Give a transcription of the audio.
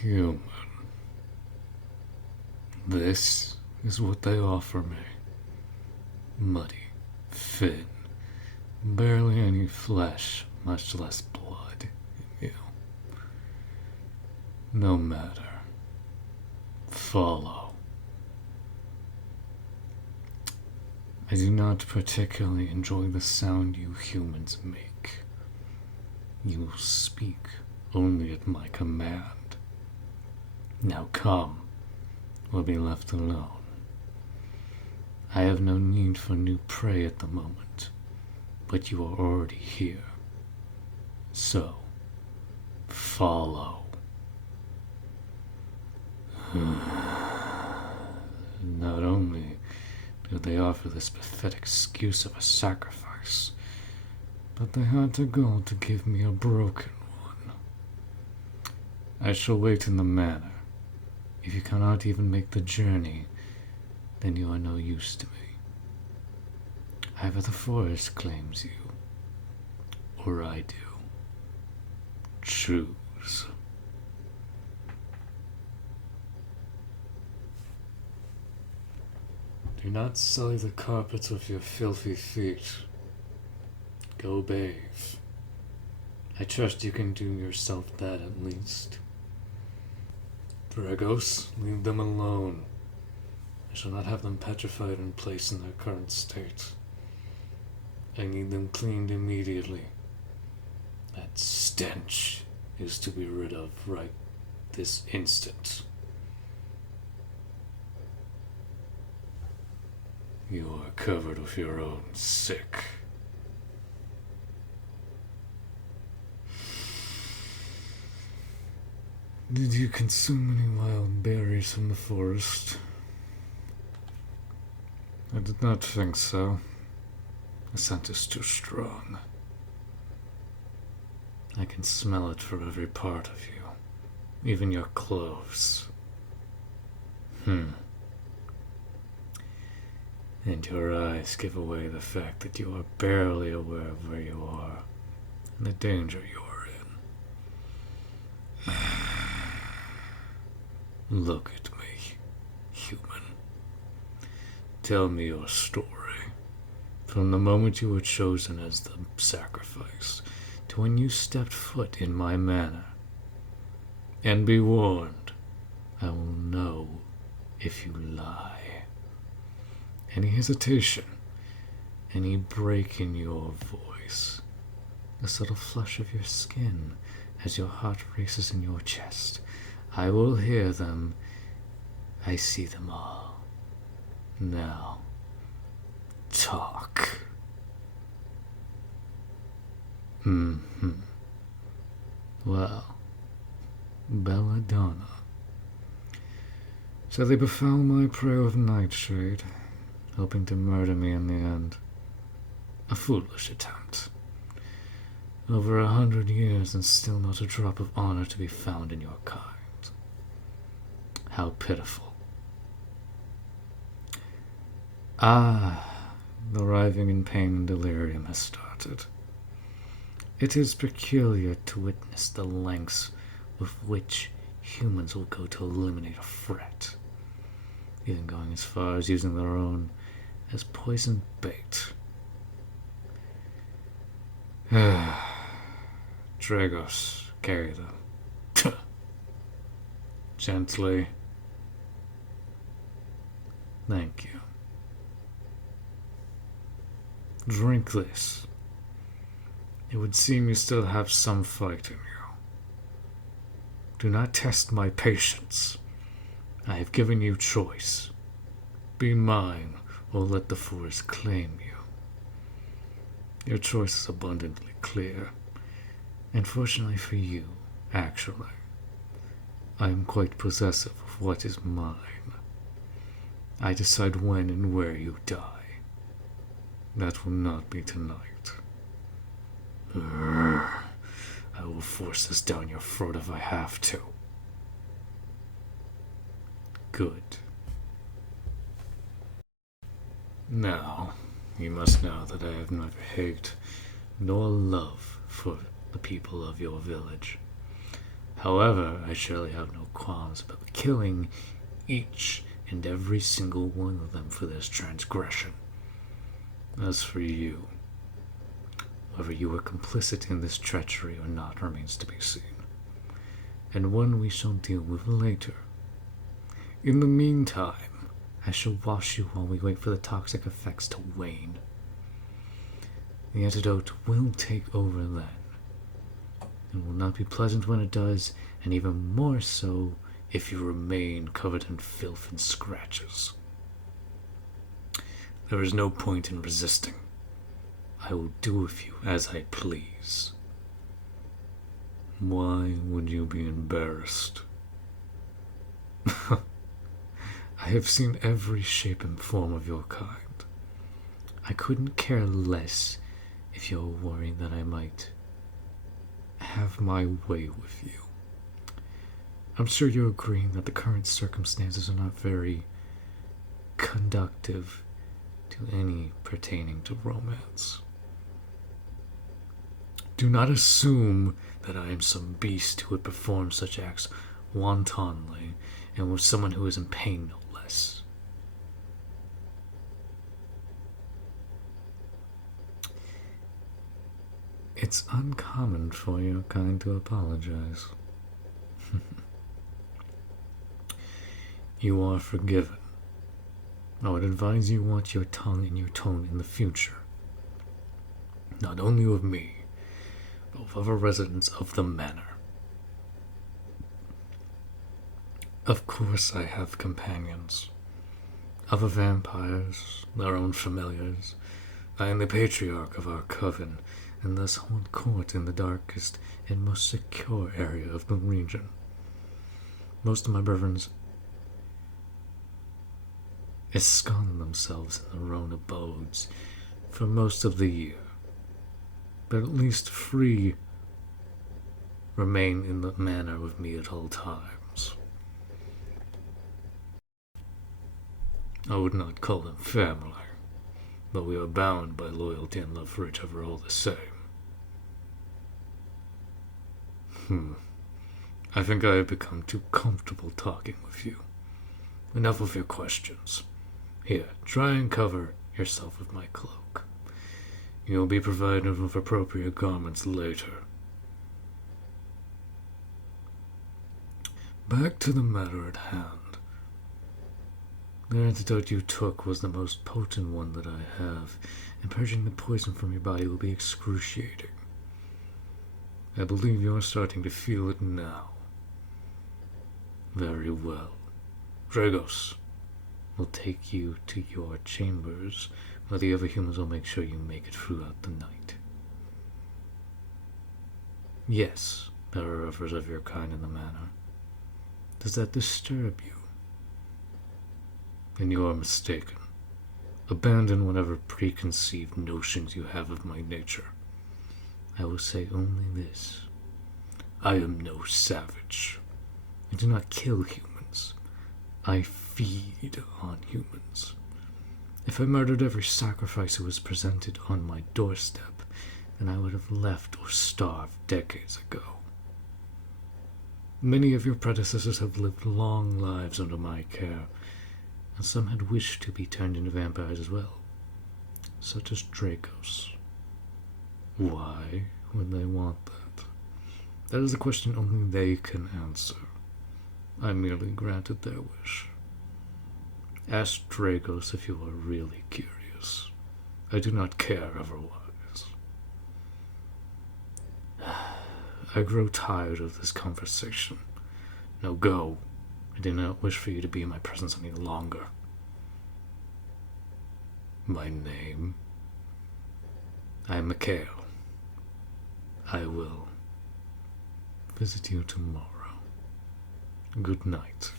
Human. This is what they offer me. Muddy, thin, barely any flesh, much less blood in you. No matter. Follow. I do not particularly enjoy the sound you humans make. You speak only at my command. Now come, or be left alone. I have no need for new prey at the moment, but you are already here. So, follow. Not only do they offer this pathetic excuse of a sacrifice, but they had to go to give me a broken one. I shall wait in the manor. If you cannot even make the journey, then you are no use to me. Either the forest claims you, or I do. Choose. Do not sully the carpets with your filthy feet. Go bathe. I trust you can do yourself that at least. Dragos, leave them alone. I shall not have them petrified in place in their current state. I need them cleaned immediately. That stench is to be rid of right this instant. You are covered with your own sick. Did you consume any wild berries from the forest? I did not think so. The scent is too strong. I can smell it for every part of you, even your clothes. And your eyes give away the fact that you are barely aware of where you are and the danger you are in. Look at me, human. Tell me your story. From the moment you were chosen as the sacrifice to when you stepped foot in my manor. And be warned, I will know if you lie. Any hesitation, any break in your voice, the subtle flush of your skin as your heart races in your chest, I will hear them. I see them all. Now, talk. Well, belladonna. So they befoul my prey with Nightshade, hoping to murder me in the end. A foolish attempt. Over 100 years and still not a drop of honor to be found in your kind. How pitiful. The writhing in pain and delirium has started. It is peculiar to witness the lengths with which humans will go to eliminate a threat, even going as far as using their own as poison bait. Dragos, carry them. Gently. Thank you. Drink this. It would seem you still have some fight in you. Do not test my patience. I have given you choice. Be mine, or let the forest claim you. Your choice is abundantly clear. And fortunately for you, actually, I am quite possessive of what is mine. I decide when and where you die. That will not be tonight. I will force this down your throat if I have to. Good. Now, you must know that I have neither hate nor love for the people of your village. However, I surely have no qualms about killing each and every single one of them for this transgression. As for you, whether you were complicit in this treachery or not remains to be seen, and one we shall deal with later. In the meantime, I shall wash you while we wait for the toxic effects to wane. The antidote will take over then. It will not be pleasant when it does, and even more so if you remain covered in filth and scratches. There is no point in resisting. I will do with you as I please. Why would you be embarrassed? I have seen every shape and form of your kind. I couldn't care less if you're worried that I might have my way with you. I'm sure you're agreeing that the current circumstances are not very conducive to any pertaining to romance. Do not assume that I am some beast who would perform such acts wantonly and with someone who is in pain no less. It's uncommon for your kind to apologize. You are forgiven. I would advise you watch your tongue and your tone in the future. Not only with me, but with other residents of the manor. Of course I have companions. Other vampires, their own familiars. I am the patriarch of our coven, and thus hold court in the darkest and most secure area of the region. Most of my brethren ensconce themselves in their own abodes for most of the year, but at least 3 remain in the manor with me at all times. I would not call them family, but we are bound by loyalty and love for each other all the same. I think I have become too comfortable talking with you. Enough of your questions. Here, try and cover yourself with my cloak. You will be provided with appropriate garments later. Back to the matter at hand. The antidote you took was the most potent one that I have, and purging the poison from your body will be excruciating. I believe you're starting to feel it now. Very well. Dragos will take you to your chambers, where the other humans will make sure you make it throughout the night. Yes, there are others of your kind in the manor. Does that disturb you? Then you are mistaken. Abandon whatever preconceived notions you have of my nature. I will say only this. I am no savage. I do not kill humans. I feed on humans. If I murdered every sacrifice who was presented on my doorstep, then I would have left or starved decades ago. Many of your predecessors have lived long lives under my care, and some had wished to be turned into vampires as well, such as Dracos. Why would they want that? That is a question only they can answer. I merely granted their wish. Ask Dracos if you are really curious. I do not care otherwise. I grow tired of this conversation. Now go. I do not wish for you to be in my presence any longer. My name? I am Mikhail. I will visit you tomorrow. Good night.